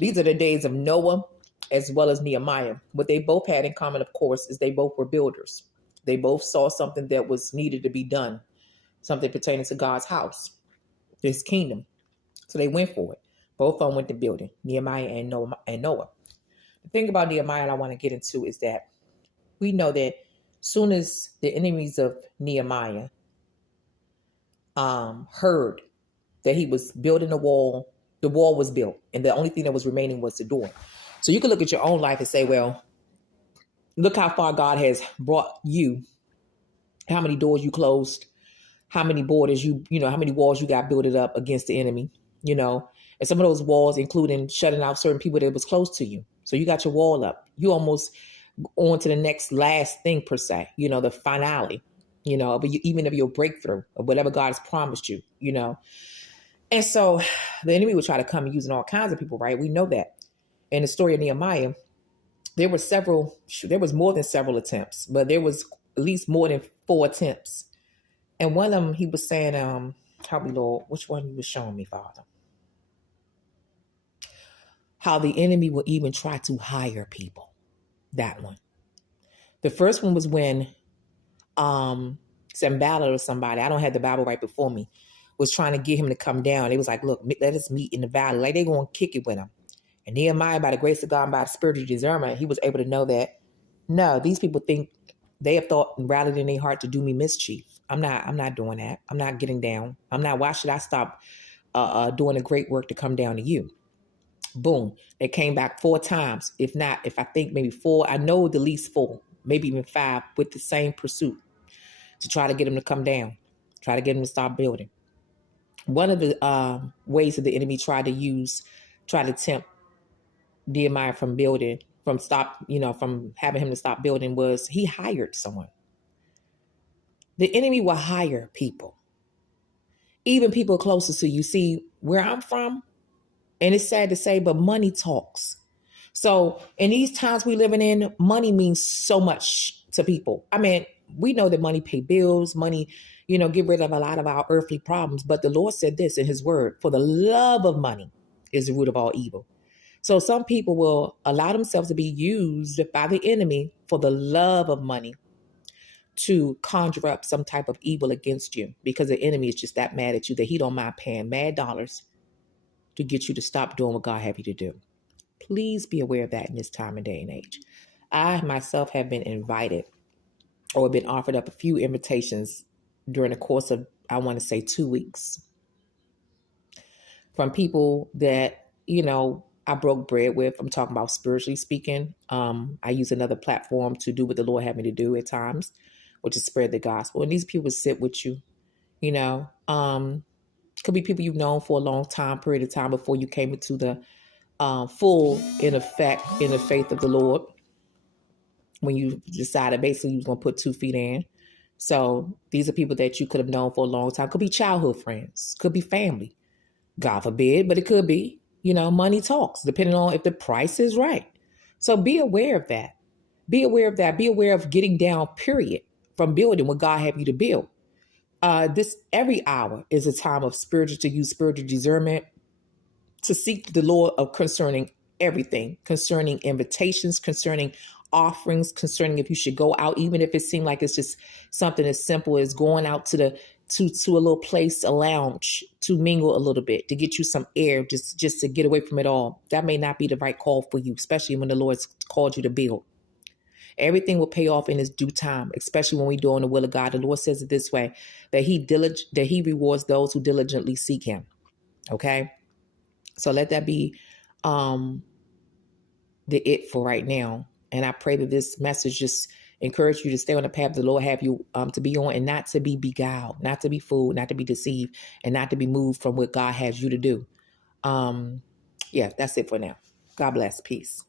These are the days of Noah as well as Nehemiah. What they both had in common, of course, is they both were builders. They both saw something that was needed to be done, something pertaining to God's house, his kingdom. So they went for it. Both of them went to building, Nehemiah and Noah. The thing about Nehemiah I want to get into is that we know that soon as the enemies of Nehemiah heard that he was building the wall was built, and the only thing that was remaining was the door. So you can look at your own life and say, well, look how far God has brought you, how many doors you closed, how many borders how many walls you got built up against the enemy, and some of those walls, including shutting out certain people that was close to you. So you got your wall up. You almost on to the last thing per se, the finale, even of your breakthrough of whatever God has promised you, And so the enemy would try to come using all kinds of people, right? We know that. In the story of Nehemiah, there was more than several attempts, but there was at least more than 4 attempts. And one of them, he was saying, help me, Lord, which one you was showing me, Father? How the enemy will even try to hire people. That one. The first one was when Sanballat or somebody, I don't have the Bible right before me, was trying to get him to come down. They was like, look, let us meet in the valley. Like they going to kick it with him. And Nehemiah, by the grace of God, and by the spirit of discernment, he was able to know that, no, these people think they have thought and rallied in their heart to do me mischief. I'm not doing that. I'm not getting down. Why should I stop doing a great work to come down to you? Boom. They came back 4 times. If I think maybe 4, I know the least 4, maybe even 5 with the same pursuit to try to get them to come down, try to get them to stop building. One of the ways that the enemy tried to tempt Nehemiah from having him to stop building was he hired someone. The enemy will hire people, even people closest to you. See, where I'm from, and it's sad to say, but money talks. So in these times we living in, money means so much to people. I mean, we know that money pay bills, money, get rid of a lot of our earthly problems. But the Lord said this in his word, for the love of money is the root of all evil. So some people will allow themselves to be used by the enemy for the love of money to conjure up some type of evil against you, because the enemy is just that mad at you that he don't mind paying mad dollars to get you to stop doing what God have you to do. Please be aware of that in this time and day and age. I myself have been invited or been offered up a few invitations during the course of, I want to say, 2 weeks from people that, I broke bread with. I'm talking about spiritually speaking. I use another platform to do what the Lord had me to do at times, which is spread the gospel. And these people sit with you, could be people you've known for a long period of time before you came into the full in effect in the faith of the Lord. When you decided basically you was going to put 2 feet in. So these are people that you could have known for a long time. Could be childhood friends, could be family, God forbid, but it could be, money talks, depending on if the price is right. So be aware of that. Be aware of that. Be aware of getting down, period, from building what God have you to build. This every hour is a time of spiritual discernment to seek the Lord of concerning everything, concerning invitations, concerning offerings, concerning if you should go out, even if it seemed like it's just something as simple as going out to a little place, a lounge, to mingle a little bit, to get you some air, just to get away from it all. That may not be the right call for you, especially when the Lord's called you to build. Everything will pay off in its due time, especially when we're doing the will of God. The Lord says it this way, that he rewards those who diligently seek him. Okay? So let that be the it for right now. And I pray that this message just encourage you to stay on the path the Lord have you to be on, and not to be beguiled, not to be fooled, not to be deceived, and not to be moved from what God has you to do. That's it for now. God bless. Peace.